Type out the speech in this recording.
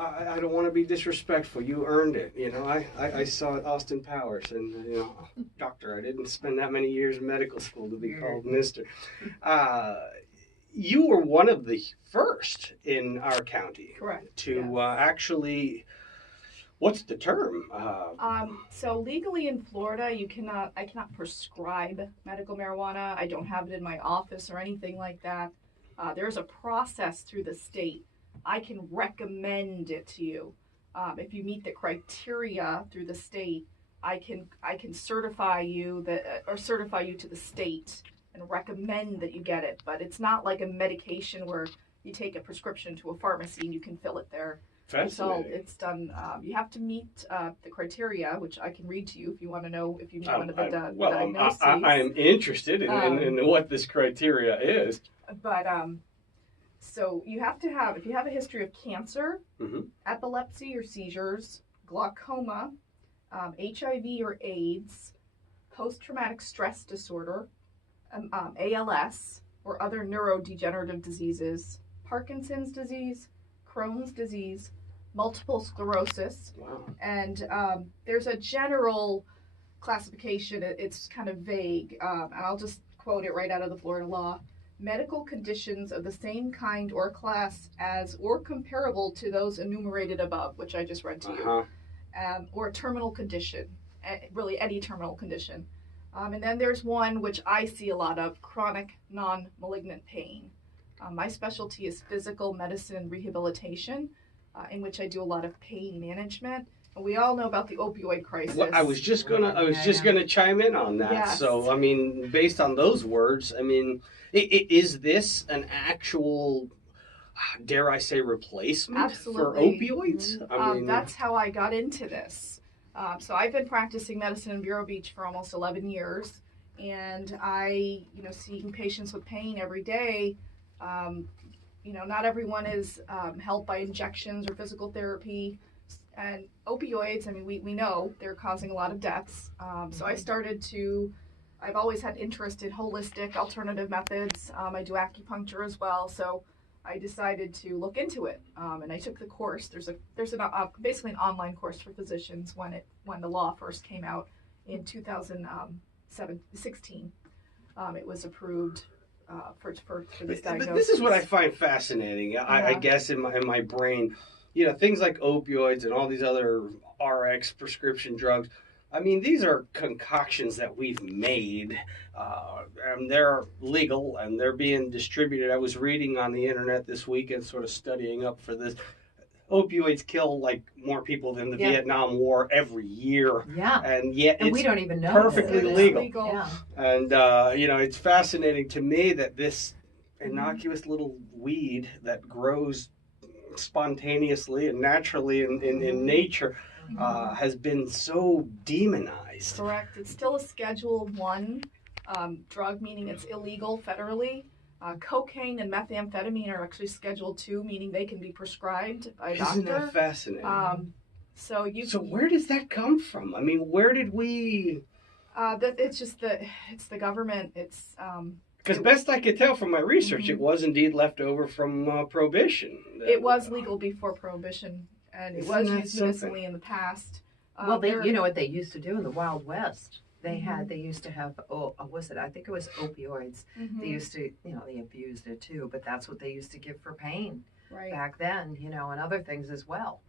I don't want to be disrespectful. You earned it. You know, I saw Austin Powers, and you know, doctor. I didn't spend that many years in medical school to be called Mister. You were one of the first in our county, Correct. to Yes. actually. What's the term? So legally in Florida, I cannot prescribe medical marijuana. I don't have it in my office or anything like that. There's a process through the state. I can recommend it to you. If you meet the criteria through the state, I can certify you that or certify you to the state and recommend that you get it. But it's not like a medication where you take a prescription to a pharmacy and you can fill it there. Fascinating. It's done. You have to meet the criteria, which I can read to you if you want to know if you meet one of the diagnoses. I'm interested in what this criteria is. But so you have to have, if you have a history of cancer, Mm-hmm. epilepsy or seizures, glaucoma, HIV or AIDS, post-traumatic stress disorder, ALS, or other neurodegenerative diseases, Parkinson's disease, Crohn's disease, multiple sclerosis, Wow. and there's a general classification. It's kind of vague, and I'll just quote it right out of the Florida law. Medical conditions of the same kind or class as or comparable to those enumerated above, which I just read to you, or a terminal condition, really any terminal condition. And then there's one which I see a lot of, chronic non-malignant pain. My specialty is physical medicine and rehabilitation, in which I do a lot of pain management. And we all know about the opioid crisis. Well, I was just gonna chime in on that. Yes. So, I mean, based on those words, I mean, is this an actual, dare I say, replacement Absolutely. for opioids? Mm-hmm. I mean, that's how I got into this. So I've been practicing medicine in Vero Beach for almost 11 years, and I, seeing patients with pain every day. Not everyone is helped by injections or physical therapy. And opioids, I mean, we know they're causing a lot of deaths. So I've always had interest in holistic alternative methods. I do acupuncture as well. So I decided to look into it. And I took the course. There's basically an online course for physicians when the law first came out in 2016. It was approved for this diagnosis. But this is what I find fascinating. I guess in my brain, things like opioids and all these other RX prescription drugs. I mean, these are concoctions that we've made, and they're legal and they're being distributed. I was reading on the internet this weekend, sort of studying up for this. Opioids kill like more people than the Vietnam War every year. Yeah. And yet and it's we don't even know perfectly legal. Yeah. And, it's fascinating to me that this innocuous little weed that grows spontaneously and naturally in nature has been so demonized. Correct. It's still a Schedule 1 drug, meaning it's illegal federally. Cocaine and methamphetamine are actually Schedule 2, meaning they can be prescribed by a doctor. Isn't that fascinating? So where does that come from? I mean, where did we? It's the government. It's because best I could tell from my research, it was indeed left over from Prohibition. It was legal before Prohibition, and it was used medicinally in the past. Well, you know what they used to do in the Wild West? They used to have, I think it was opioids. They used to, they abused it too, but that's what they used to give for pain back then, and other things as well.